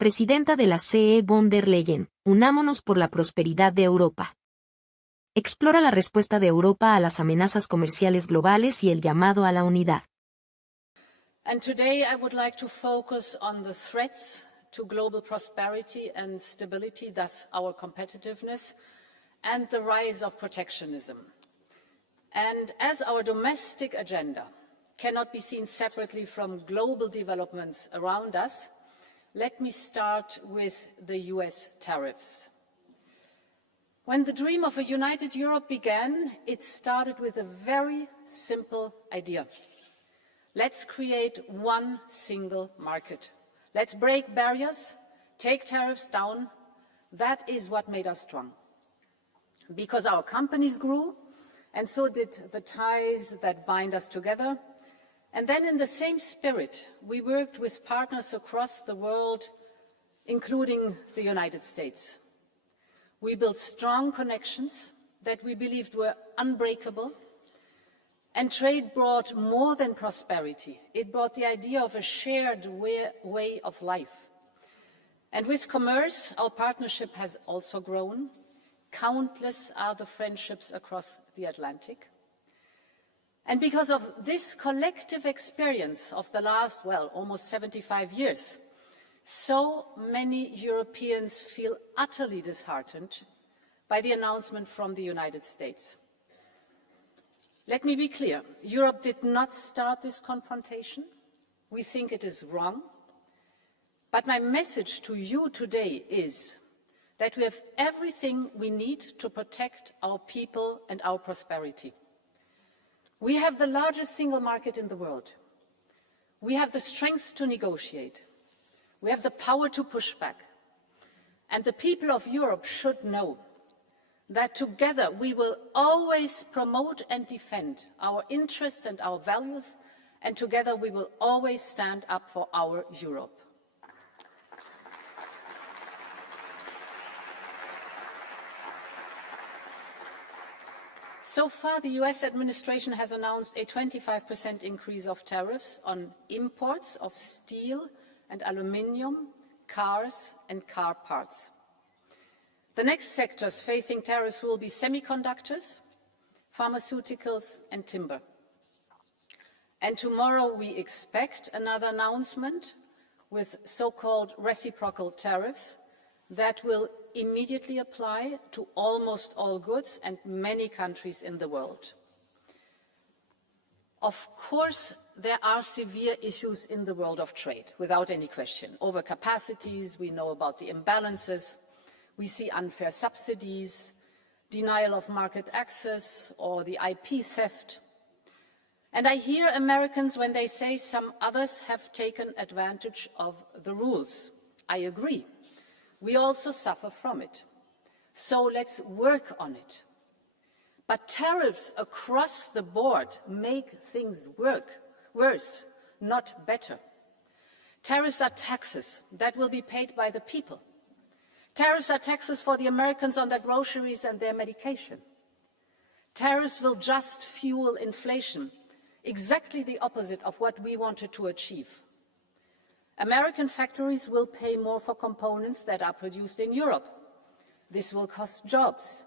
Presidenta de la CE von der Leyen, Unámonos por la prosperidad de Europa. Explora la respuesta de Europa a las amenazas comerciales globales y el llamado a la unidad. And today I would like to focus on the threats to global prosperity and stability, thus our competitiveness, and the rise of protectionism. And as our domestic agenda cannot be seen separately from global developments around us, let me start with the US tariffs. When the dream of a united Europe began, it started with a very simple idea. Let's create one single market. Let's break barriers, take tariffs down. That is what made us strong. Because our companies grew, and so did the ties that bind us together. And then in the same spirit, we worked with partners across the world, including the United States. We built strong connections that we believed were unbreakable. And trade brought more than prosperity. It brought the idea of a shared way of life. And with commerce, our partnership has also grown. Countless are the friendships across the Atlantic. And because of this collective experience of the last, well, almost 75 years, so many Europeans feel utterly disheartened by the announcement from the United States. Let me be clear, Europe did not start this confrontation. We think it is wrong. But my message to you today is that we have everything we need to protect our people and our prosperity. We have the largest single market in the world. We have the strength to negotiate. We have the power to push back. And the people of Europe should know that together we will always promote and defend our interests and our values, and together we will always stand up for our Europe. So far, the US administration has announced a 25% increase of tariffs on imports of steel and aluminium, cars and car parts. The next sectors facing tariffs will be semiconductors, pharmaceuticals and timber. And tomorrow we expect another announcement with so-called reciprocal tariffs that will immediately apply to almost all goods and many countries in the world. Of course, there are severe issues in the world of trade, without any question. Overcapacities, we know about the imbalances, we see unfair subsidies, denial of market access, or the IP theft. And I hear Americans when they say some others have taken advantage of the rules. I agree. We also suffer from it. So let's work on it. But tariffs across the board make things worse, not better. Tariffs are taxes that will be paid by the people. Tariffs are taxes for the Americans on their groceries and their medication. Tariffs will just fuel inflation, exactly the opposite of what we wanted to achieve. American factories will pay more for components that are produced in Europe. This will cost jobs.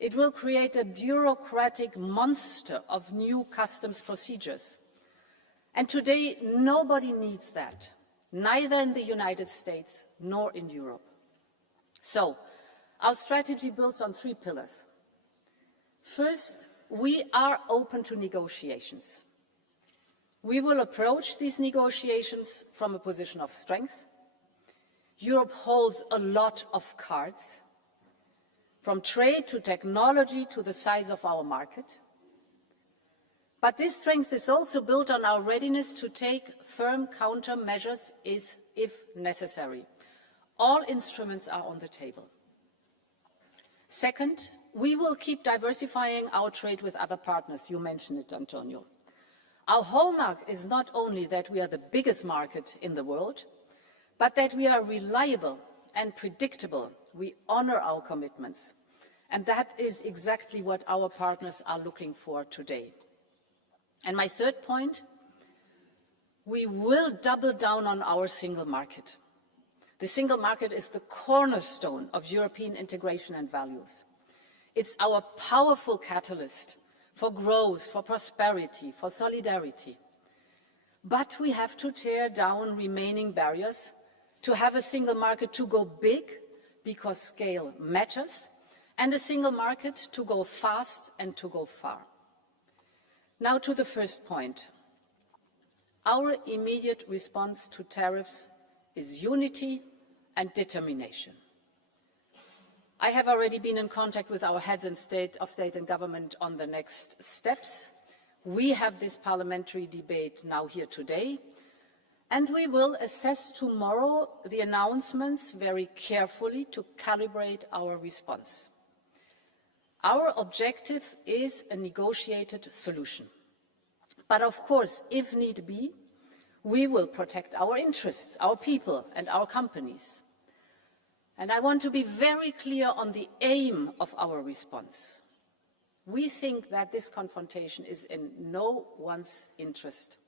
It will create a bureaucratic monster of new customs procedures. And today, nobody needs that, neither in the United States nor in Europe. So, our strategy builds on three pillars. First, we are open to negotiations. We will approach these negotiations from a position of strength. Europe holds a lot of cards, from trade to technology to the size of our market. But this strength is also built on our readiness to take firm countermeasures if necessary. All instruments are on the table. Second, we will keep diversifying our trade with other partners. You mentioned it, Antonio. Our hallmark is not only that we are the biggest market in the world, but that we are reliable and predictable. We honor our commitments. And that is exactly what our partners are looking for today. And my third point, we will double down on our single market. The single market is the cornerstone of European integration and values. It's our powerful catalyst for growth, for prosperity, for solidarity. But we have to tear down remaining barriers to have a single market to go big, because scale matters, and a single market to go fast and to go far. Now to the first point. Our immediate response to tariffs is unity and determination. I have already been in contact with our heads of state and government on the next steps. We have this parliamentary debate now here today, and we will assess tomorrow the announcements very carefully to calibrate our response. Our objective is a negotiated solution. But of course, if need be, we will protect our interests, our people and our companies. And I want to be very clear on the aim of our response. We think that this confrontation is in no one's interest.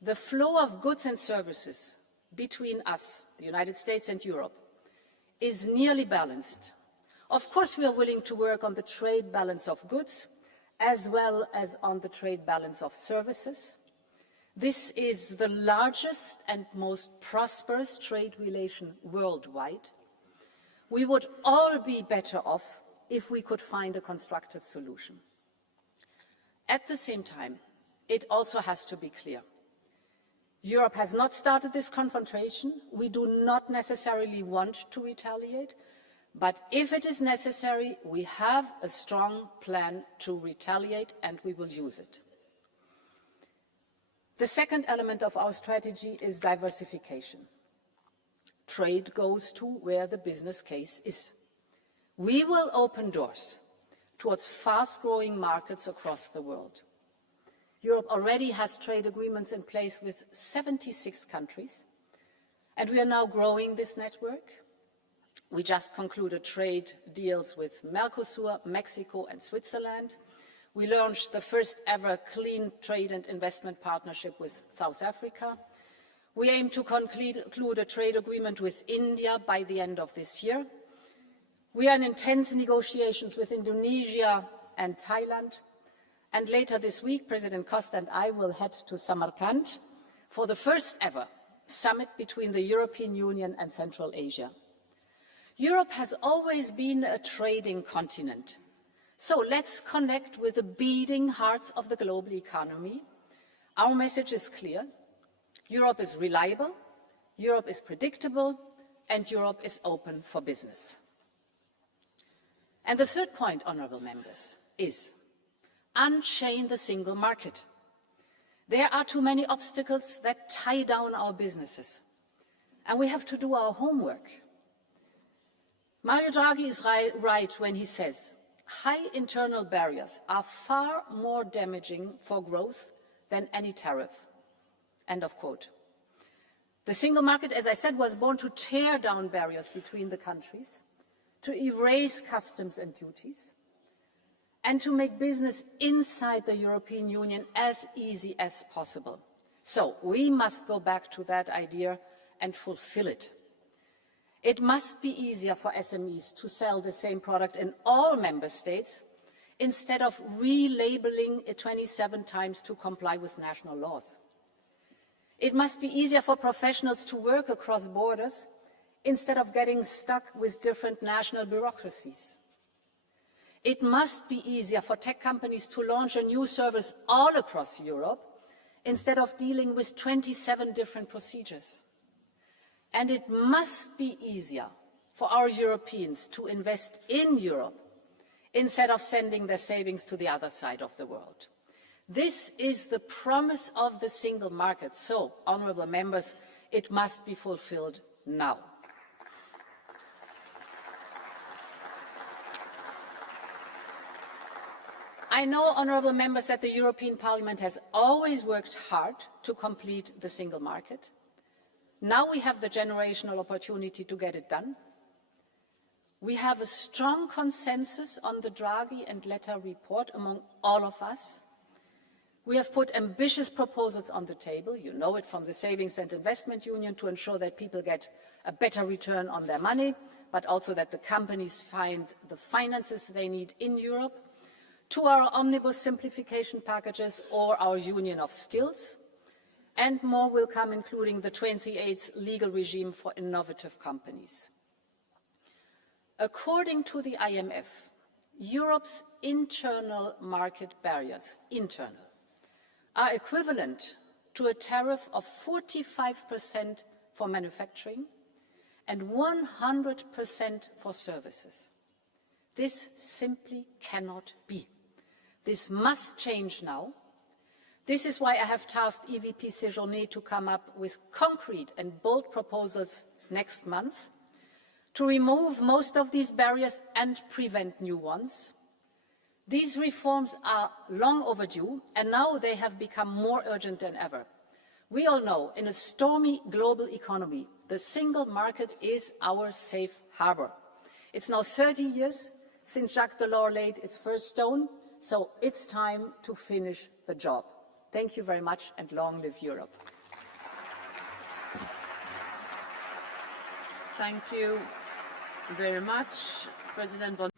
The flow of goods and services between us, the United States and Europe, is nearly balanced. Of course, we are willing to work on the trade balance of goods as well as on the trade balance of services. This is the largest and most prosperous trade relation worldwide. We would all be better off if we could find a constructive solution. At the same time, it also has to be clear. Europe has not started this confrontation. We do not necessarily want to retaliate, but if it is necessary, we have a strong plan to retaliate, and we will use it. The second element of our strategy is diversification. Trade goes to where the business case is. We will open doors towards fast-growing markets across the world. Europe already has trade agreements in place with 76 countries, and we are now growing this network. We just concluded trade deals with Mercosur, Mexico, and Switzerland. We launched the first ever clean trade and investment partnership with South Africa. We aim to conclude a trade agreement with India by the end of this year. We are in intense negotiations with Indonesia and Thailand. And later this week, President Costa and I will head to Samarkand for the first ever summit between the European Union and Central Asia. Europe has always been a trading continent. So let's connect with the beating hearts of the global economy. Our message is clear. Europe is reliable, Europe is predictable, and Europe is open for business. And the third point, honourable members, is unchain the single market. There are too many obstacles that tie down our businesses, and we have to do our homework. Mario Draghi is right when he says high internal barriers are far more damaging for growth than any tariff. End of quote. The single market, as I said, was born to tear down barriers between the countries, to erase customs and duties, and to make business inside the European Union as easy as possible. So we must go back to that idea and fulfill it. It must be easier for SMEs to sell the same product in all member states instead of relabeling it 27 times to comply with national laws. It must be easier for professionals to work across borders instead of getting stuck with different national bureaucracies. It must be easier for tech companies to launch a new service all across Europe instead of dealing with 27 different procedures. And it must be easier for our Europeans to invest in Europe instead of sending their savings to the other side of the world. This is the promise of the single market. So, honourable members, it must be fulfilled now. I know, honourable members, that the European Parliament has always worked hard to complete the single market. Now we have the generational opportunity to get it done. We have a strong consensus on the Draghi and Letta report among all of us. We have put ambitious proposals on the table, you know it, from the Savings and Investment Union to ensure that people get a better return on their money, but also that the companies find the finances they need in Europe, to our omnibus simplification packages or our union of skills, and more will come, including the 28th legal regime for innovative companies. According to the IMF, Europe's internal market barriers, are equivalent to a tariff of 45% for manufacturing and 100% for services. This simply cannot be. This must change now. This is why I have tasked EVP Séjourné to come up with concrete and bold proposals next month to remove most of these barriers and prevent new ones. These reforms are long overdue, and now they have become more urgent than ever. We all know, in a stormy global economy, the single market is our safe harbor. It's now 30 years since Jacques Delors laid its first stone, so it's time to finish the job. Thank you very much, and long live Europe. Thank you very much, President von